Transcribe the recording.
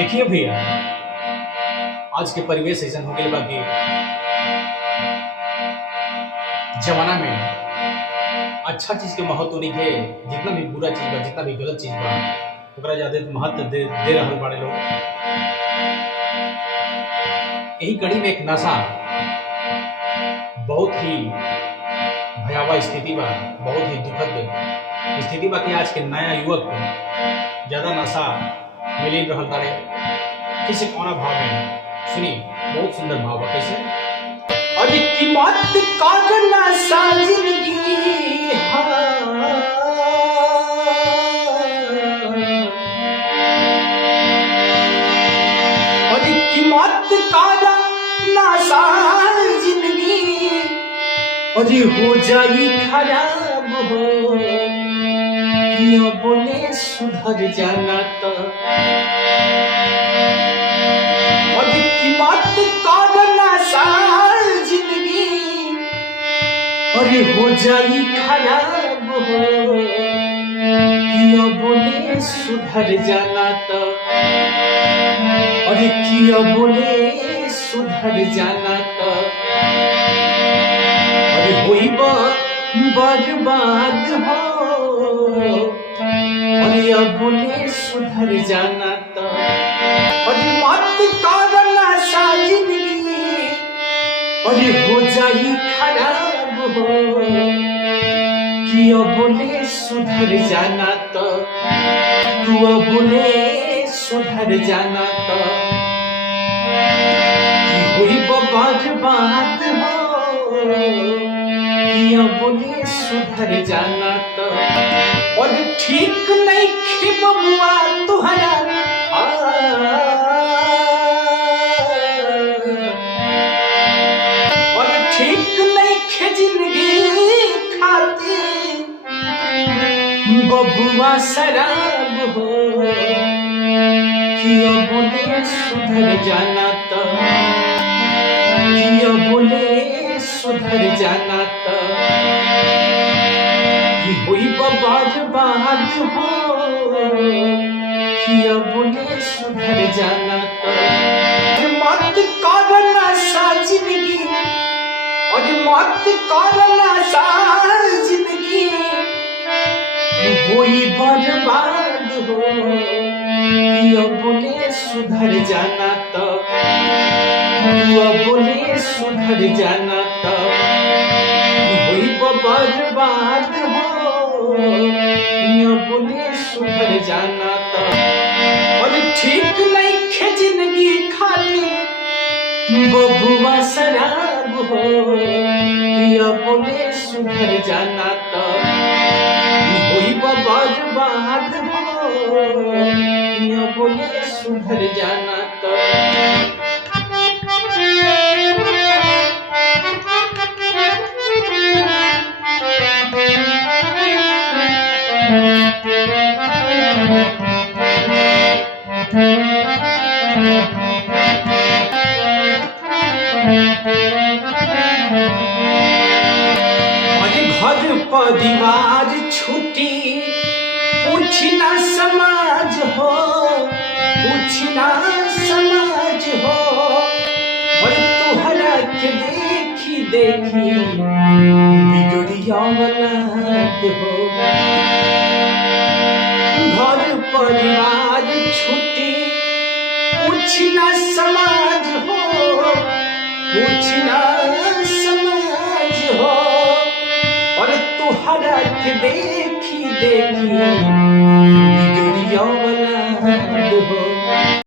देखिए भैया, आज के परिवेश ऐसा हो गए बाकी जमाना में अच्छा चीज के महत्व नहीं है। जितना भी बुरा चीज बा, जितना भी गलत चीज बा, ओकरा ज्यादा महत्व दे रहल बाड़े लोग। यही कड़ी में एक नशा बहुत ही भयावह स्थिति बा, बहुत ही दुखद स्थिति बा कि आज के नया युवक ज्यादा नशा मिली रहल बाड़े। किसी कोना भाव में सुनी, बहुत सुंदर भाव बा। कैसे? और कीमत का नशा जिंदगी और कीमत का नशा जिंदगी और हो जाई खराब हो किया बोले सुधर जाना तो और कीमत का नशा जिंदगी और हो जाई खराब हो किया बोले सुधर जाना तो और किया बोले सुधर जाना तो और होई बर्बाद हो और या बोले सुधर जाना तो और मत का नशा जिंदगी और हो जाई खराब हो कि बोले सुधर जाना तो तू बोले सुधर जाना तो हुई बर्बाद हो कि बोले सुधर जाना तो और ठीक नहीं खे बबुआ तुहरा और ठीक नहीं खे जिंदगी खाती बबुआ शराब हो किया बोले सुधर जाना तो किया बोले सुधर जाना तो हुई बर्बाद हो किया बोले सुधर जाना तो मत कर नशा जिंदगी और मत कर नशा जिंदगी हुई बर्बाद हो किया बोले सुधर जाना तो बोले सुधर जाना तो हुई बर्बाद हो बोले सुधर जाना तो और ठीक नहीं खे जिंदगी खाली बबुआ शराब हो किया बोले सुधर जाना तो हुई बर्बाद हो किया बोले सुधर जाना तो घर परिवार छुट्टी पूछना समाज हो पूछना समाज हो और तुहरा के देखी देखी बिगड़िया औलाद हो। घर परिवार छुट्टी पूछना समाज हो पूछना समाज हो और तुहरा के देखी देखी बिगड़िया औलाद हो।